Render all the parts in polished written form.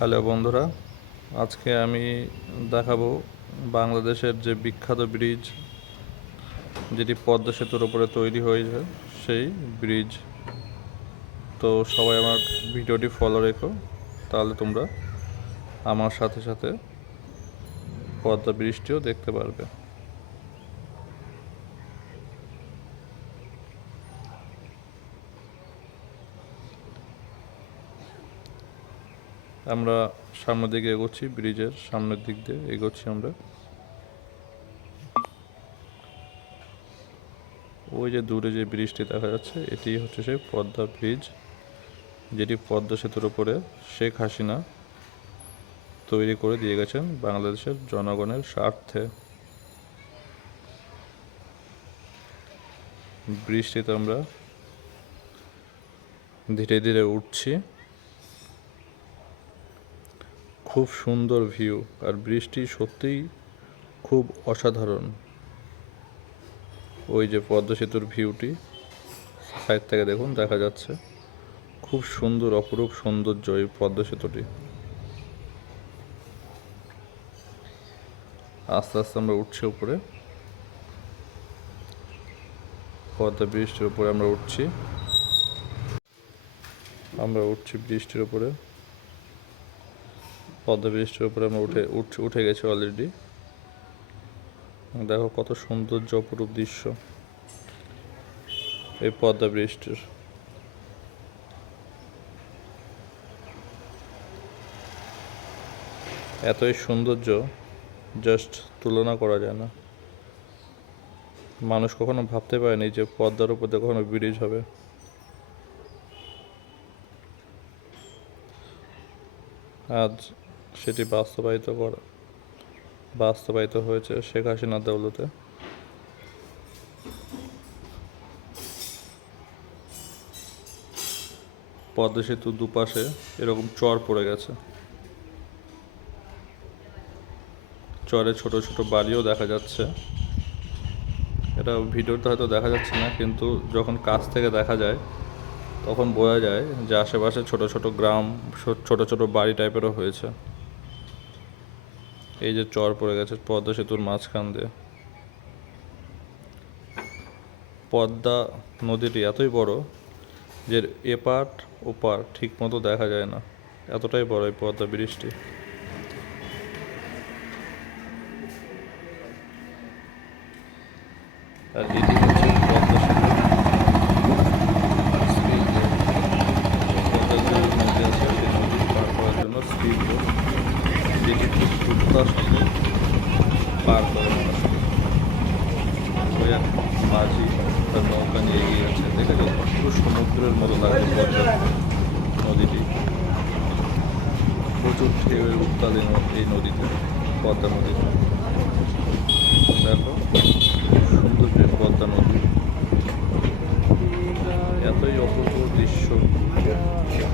Hello বন্ধুরা, আজকে আমি দেখাবো বাংলাদেশের যে বিখ্যাত ব্রিজ, যেটি পদ্মা সেতুর উপরে তৈরি হয়েছে সেই ব্রিজ। তো সবাই আমার ভিডিওটি ফলো রেখো, তাহলে তোমরা আমার সাথে সাথে পদ্মা ব্রিজটিও দেখতে পারবে। আমরা সামনের দিকে এগোচ্ছি, ব্রিজের সামনের দিক দিয়ে এগোচ্ছি আমরা। ওই যে দূরে যে ব্রিজটি দেখা যাচ্ছে, এটি হচ্ছে সেই পদ্মা ব্রিজ, যেটি পদ্মা সেতুর উপরে শেখ হাসিনা তৈরি করে দিয়ে গেছেন বাংলাদেশের জনগণের স্বার্থে। বৃষ্টিতে আমরা ধীরে ধীরে উঠছি, খুব সুন্দর ভিউ, আর বৃষ্টি সত্যিই খুব অসাধারণ। ওই যে পদ্মা সেতুর ভিউটি সাইড থেকে দেখুন, দেখা যাচ্ছে খুব সুন্দর, অপরূপ সৌন্দর্য এই পদ্মা সেতুটি। আস্তে আস্তে আমরা উঠছি উপরে, পদ্মা ব্রিজটির উপরে আমরা উঠছি ব্রিজটির উপরে, পদ্মা ব্রিজটির উপরে আমরা উঠে গেছি অলরেডি। দেখো কত সৌন্দর্য, অপরূপ দৃশ্য এই পদ্মা ব্রিজটির। এতই সৌন্দর্য, জাস্ট তুলনা করা যায় না। মানুষ কখনো ভাবতে পারেনি যে পদ্মার উপর দিয়ে কখনো ব্রিজ হবে। আজ সেটি বাস্তবায়িত হয়েছে শেখ হাসিনার দৌলতে। পদ্মা সেতুর দুপাশে এরকম চর পড়ে গেছে, চরে ছোট ছোট বাড়িও দেখা যাচ্ছে। এটা ভিডিওতে হয়তো দেখা যাচ্ছে না, কিন্তু যখন কাছ থেকে দেখা যায় তখন বোঝা যায় যে আশেপাশে ছোট ছোট গ্রাম, ছোট ছোট বাড়ি টাইপেরও হয়েছে। এই যে চর পড়ে গেছে পদ্মা সেতুর মাঝখান দিয়ে। পদ্মা নদীটি এতই বড় যে এপার ওপার ঠিক মতো দেখা যায় না, এতটাই বড় এই পদ্মা ব্রিজটি। আর এটি হচ্ছে পদ্মা সেতু। পদ্মা যে নদী আছে, সেই নদী পার করার জন্য স্পিড বোট, যেটি খুব দ্রুততার সাথে পার করে মানুষকে। ওই এক মাঝি তার নৌকা নিয়ে এগিয়ে যাচ্ছে, দেখে যাচ্ছে পুরো সমুদ্রের মতো লাগছে পদ্মা নদীটি। প্রচুর ঢেউয়ের উত্তাল এই নদীতে, পদ্মা নদীতে। দেখো সুন্দর যে পদ্মা নদী, এতই অপূর্ব দৃশ্য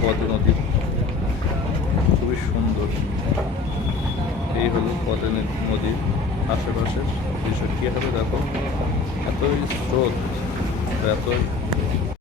পদ্মা নদীর, খুবই সুন্দর। এই হলো পদ্মা নদীর আশেপাশের দৃশ্য। কী হবে দেখো, এতই স্রোত, এতই